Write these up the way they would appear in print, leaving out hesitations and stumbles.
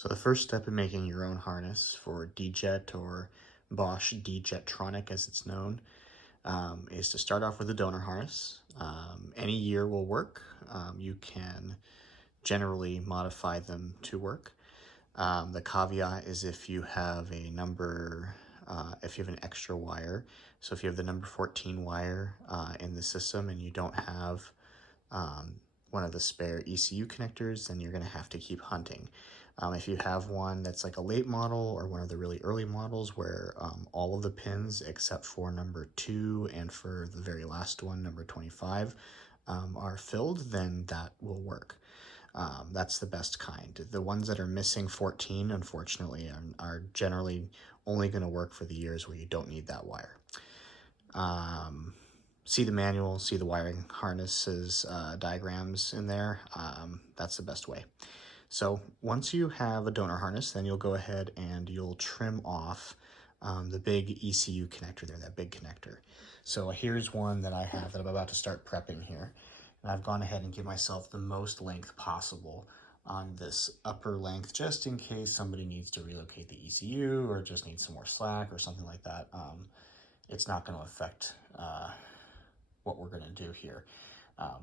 So the first step in making your own harness for D-Jet or Bosch D-Jetronic as it's known is to start off with a donor harness. Any year will work. You can generally modify them to work. The caveat is if you have a number, if you have an extra wire, so if you have the number 14 wire in the system and you don't have one of the spare ECU connectors, then you're going to have to keep hunting. If you have one that's like a late model or one of the really early models where all of the pins except for number 2 and for the very last one, number 25, are filled, then that will work. That's the best kind. The ones that are missing 14, unfortunately, are generally only going to work for the years where you don't need that wire. See the manual, see the wiring harnesses diagrams in there. That's the best way. So once you have a donor harness, then you'll go ahead and you'll trim off the big ECU connector there, that big connector. So here's one that I have that I'm about to start prepping here. And I've gone ahead and give myself the most length possible on this upper length, just in case somebody needs to relocate the ECU or just needs some more slack or something like that. It's not going to affect what we're going to do here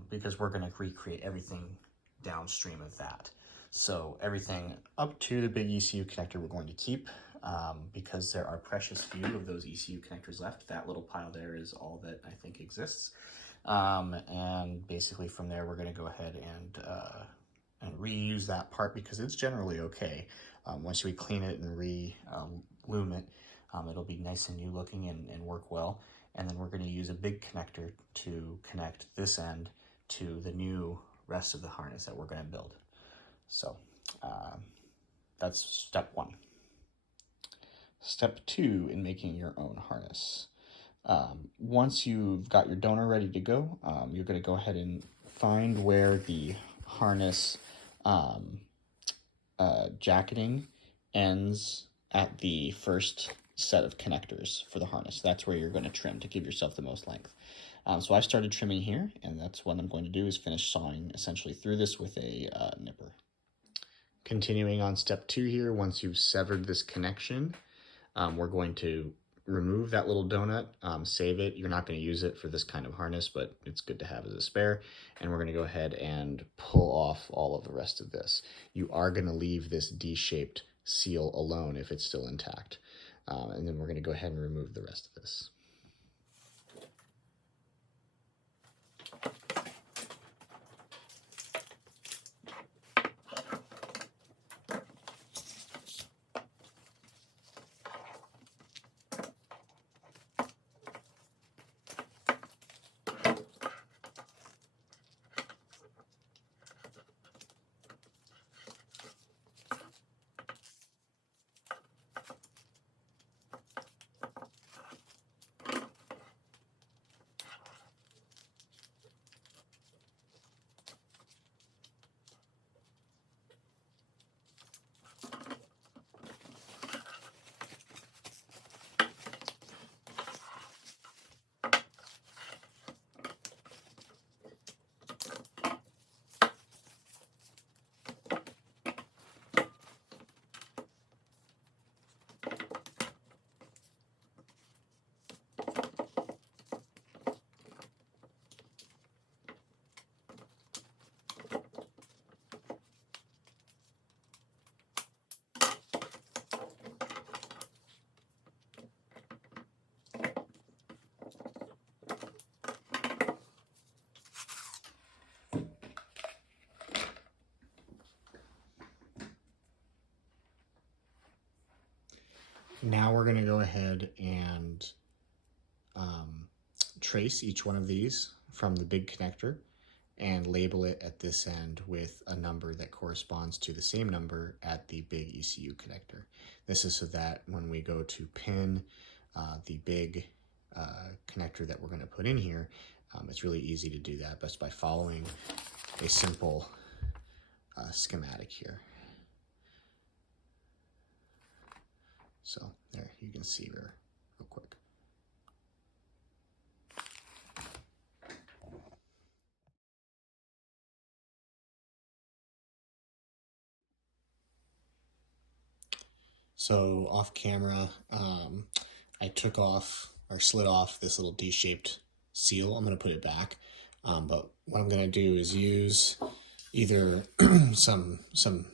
because we're going to recreate everything downstream of that. So everything up to the big ECU connector we're going to keep because there are precious few of those ECU connectors left. That little pile there is all that I think exists. And basically from there we're going to go ahead and reuse that part because it's generally okay. Once we clean it and re-lume it, it'll be nice and new looking and work well. And then we're going to use a big connector to connect this end to the new rest of the harness that we're going to build. So that's step 1. Step 2 in making your own harness. Once you've got your donor ready to go, you're going to go ahead and find where the harness jacketing ends at the first set of connectors for the harness. That's where you're going to trim to give yourself the most length. So I started trimming here, and that's what I'm going to do is finish sawing essentially through this with a nipper. Continuing on step 2 here, once you've severed this connection, we're going to remove that little donut, save it. You're not going to use it for this kind of harness, but it's good to have as a spare. And we're going to go ahead and pull off all of the rest of this. You are going to leave this D-shaped seal alone if it's still intact. And then we're going to go ahead and remove the rest of this. Now we're going to go ahead and trace each one of these from the big connector and label it at this end with a number that corresponds to the same number at the big ECU connector. This is so that when we go to pin the big connector that we're going to put in here, it's really easy to do that just by following a simple schematic here. So there, you can see there real quick. So off camera, I took off or slid off this little D-shaped seal. I'm going to put it back. But what I'm going to do is use either some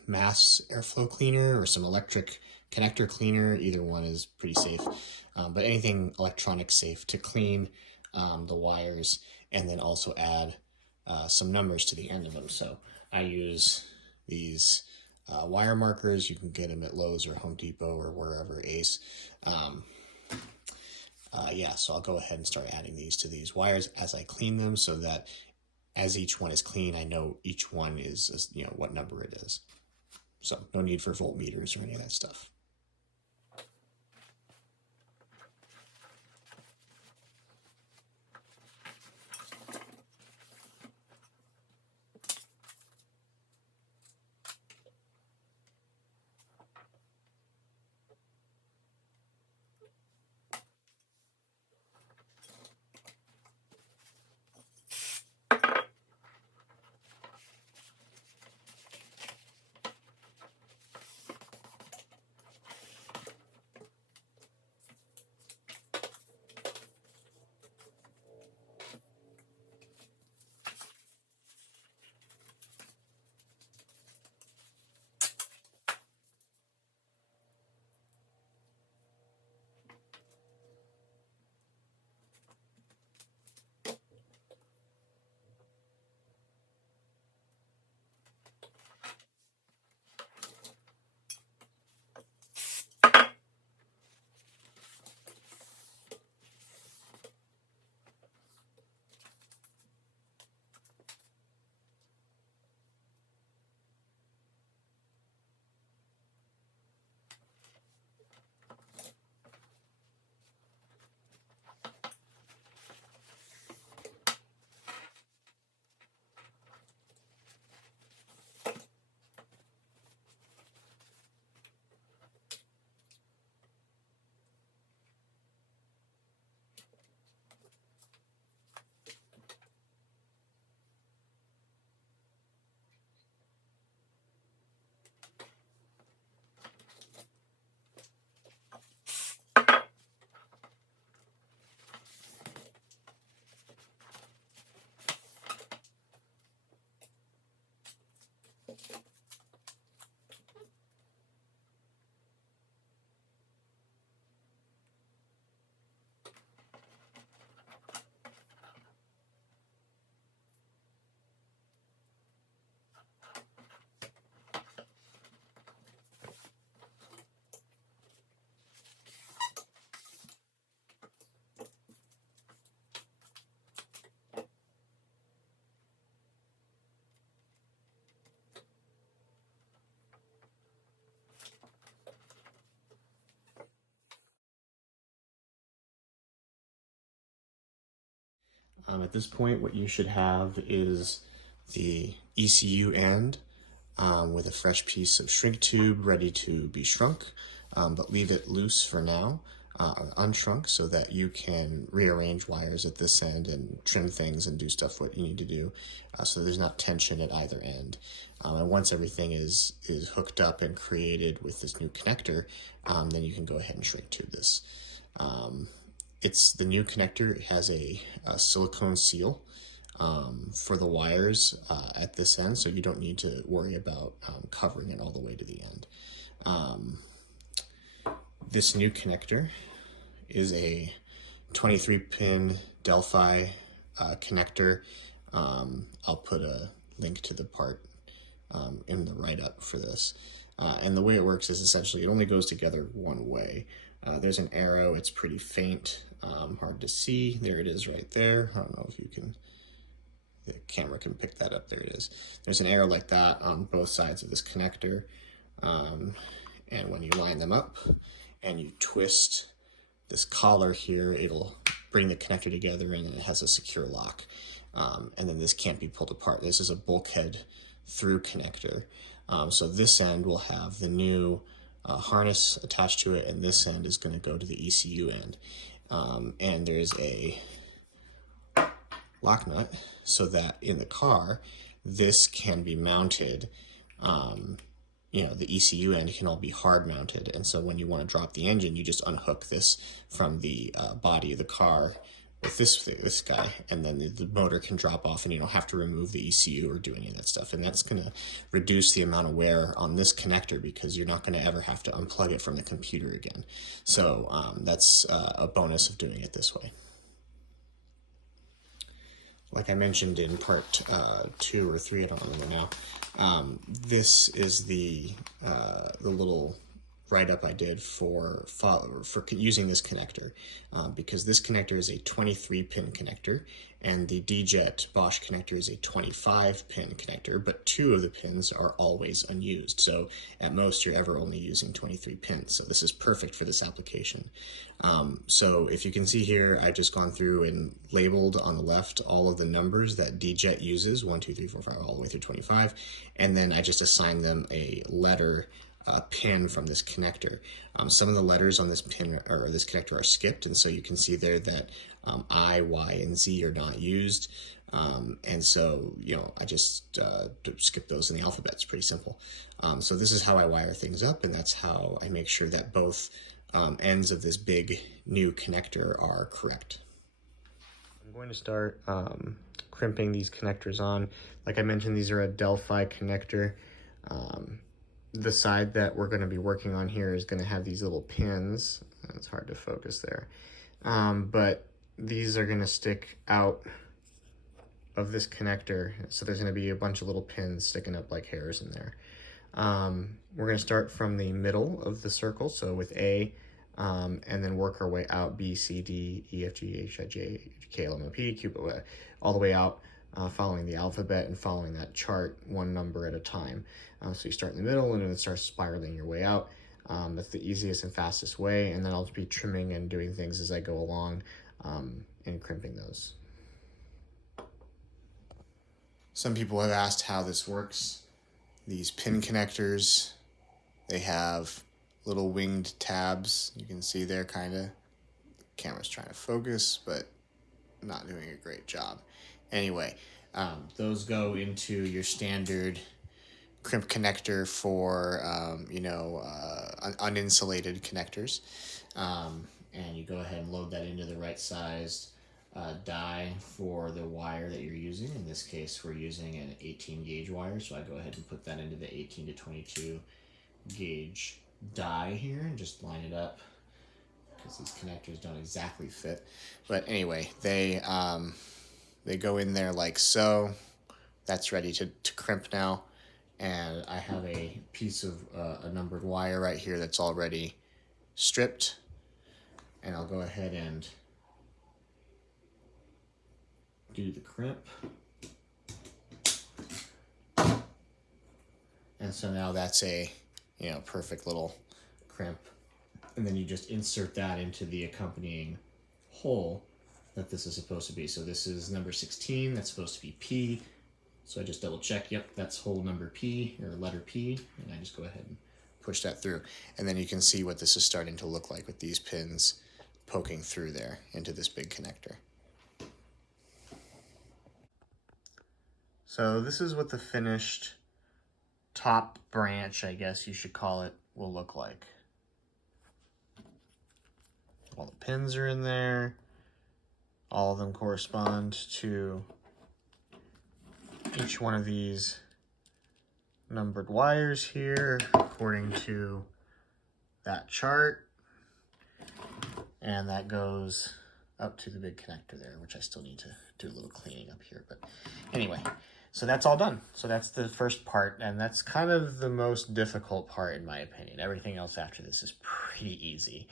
mass airflow cleaner or some electric connector cleaner. Either one is pretty safe, but anything electronic safe to clean the wires, and then also add some numbers to the end of them. So I use these wire markers. You can get them at Lowe's or Home Depot or wherever, Ace. Yeah, so I'll go ahead and start adding these to these wires as I clean them, so that as each one is clean, I know each one is, you know, what number it is. So no need for voltmeters or any of that stuff. At this point, what you should have is the ECU end with a fresh piece of shrink tube ready to be shrunk, but leave it loose for now, unshrunk, so that you can rearrange wires at this end and trim things and do stuff what you need to do, so there's not tension at either end. And once everything is hooked up and created with this new connector, then you can go ahead and shrink tube this. It's the new connector. It has a silicone seal for the wires at this end, so you don't need to worry about covering it all the way to the end. This new connector is a 23-pin Delphi connector. I'll put a link to the part in the write-up for this. And the way it works is essentially it only goes together one way. There's an arrow. It's pretty faint, hard to see. There it is right there. I don't know if you can, the camera can pick that up. There it is. There's an arrow like that on both sides of this connector. And when you line them up and you twist this collar here, it'll bring the connector together, and it has a secure lock. And then this can't be pulled apart. This is a bulkhead through connector. So this end will have the new harness attached to it, and this end is going to go to the ECU end. And there's a lock nut so that in the car, this can be mounted the ECU end can all be hard mounted. And so when you want to drop the engine, you just unhook this from the body of the car with this guy, and then the motor can drop off and you don't have to remove the ECU or do any of that stuff. And that's going to reduce the amount of wear on this connector because you're not going to ever have to unplug it from the computer again. So that's a bonus of doing it this way. Like I mentioned in part 2 or 3, I don't remember now, this is the little write-up I did for using this connector, because this connector is a 23-pin connector, and the D-Jet Bosch connector is a 25-pin connector, but 2 of the pins are always unused. So at most, you're ever only using 23 pins. So this is perfect for this application. So if you can see here, I've just gone through and labeled on the left all of the numbers that D-Jet uses, 1, 2, 3, 4, 5, all the way through 25, and then I just assigned them a letter pin from this connector. Some of the letters on this pin or this connector are skipped, and so you can see there that I, Y, and Z are not used. And so, I just skip those in the alphabet. It's pretty simple. So this is how I wire things up, and that's how I make sure that both ends of this big new connector are correct. I'm going to start crimping these connectors on. Like I mentioned, these are a Delphi connector. The side that we're going to be working on here is going to have these little pins. It's hard to focus there. But these are going to stick out of this connector. So there's going to be a bunch of little pins sticking up like hairs in there. We're going to start from the middle of the circle, so with A, and then work our way out, B, C, D, E, F, G, H, I, J, K, L, M, N, P, Q, all the way out, following the alphabet and following that chart one number at a time. So you start in the middle and then it starts spiraling your way out. That's the easiest and fastest way, and then I'll be trimming and doing things as I go along and crimping those. Some people have asked how this works. These pin connectors, they have little winged tabs. You can see there kind of. The camera's trying to focus, but not doing a great job. Anyway, those go into your standard crimp connector for, uninsulated connectors. And you go ahead and load that into the right sized die for the wire that you're using. In this case, we're using an 18 gauge wire, so I go ahead and put that into the 18 to 22 gauge die here and just line it up because these connectors don't exactly fit. But anyway, they go in there like so. That's ready to crimp now. And I have a piece of a numbered wire right here that's already stripped. And I'll go ahead and do the crimp. And so now that's a, perfect little crimp. And then you just insert that into the accompanying hole that this is supposed to be. So this is number 16, that's supposed to be P. So I just double check, yep, that's hole number P, or letter P, and I just go ahead and push that through. And then you can see what this is starting to look like with these pins poking through there into this big connector. So this is what the finished top branch, I guess you should call it, will look like. All the pins are in there. All of them correspond to each one of these numbered wires here according to that chart. And that goes up to the big connector there, which I still need to do a little cleaning up here. But anyway, so that's all done. So that's the first part, and that's kind of the most difficult part in my opinion. Everything else after this is pretty easy.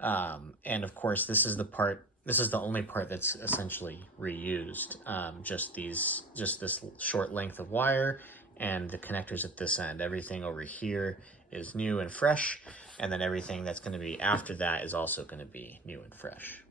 And of course, this is the only part that's essentially reused. Just this short length of wire and the connectors at this end. Everything over here is new and fresh, and then everything that's going to be after that is also going to be new and fresh.